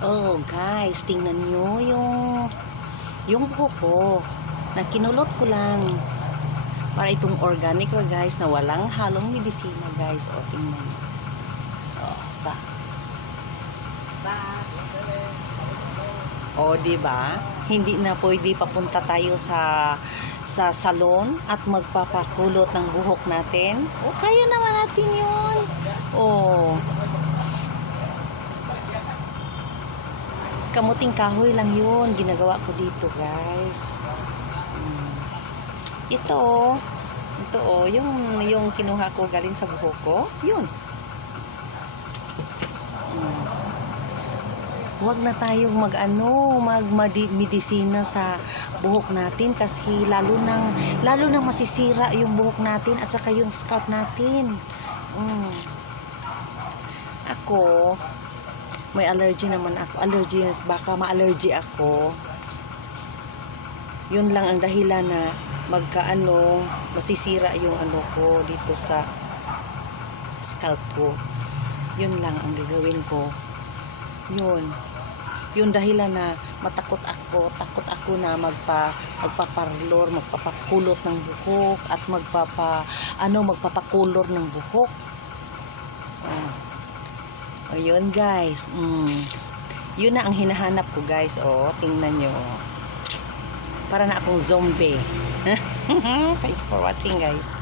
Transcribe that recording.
Oh, guys, tingnan nyo yung buhok ko na kinulot ko lang para itong organic ra guys na walang halong medisina guys. O, tingnan nyo. O, diba? Hindi na pwede papunta tayo sa salon at magpapakulot ng buhok natin. O, kaya naman natin yun. O, kamuting kahoy lang yun ginagawa ko dito guys. Ito yung kinuha ko galing sa buhok ko yun. Huwag na tayong medisina sa buhok natin kasi lalo nang masisira yung buhok natin at saka yung scalp natin. Ako may allergy naman ako. Baka ma-allergy ako. Yun lang ang dahilan na masisira yung ko dito sa scalp ko. Yun lang ang gagawin ko. Yun dahilan na takot ako na magpaparlor, magpapakulot ng buhok at magpapakulor ng buhok. Ayun guys. Yun na ang hinahanap ko guys. O, tingnan nyo. Para na akong zombie. Thank you for watching guys.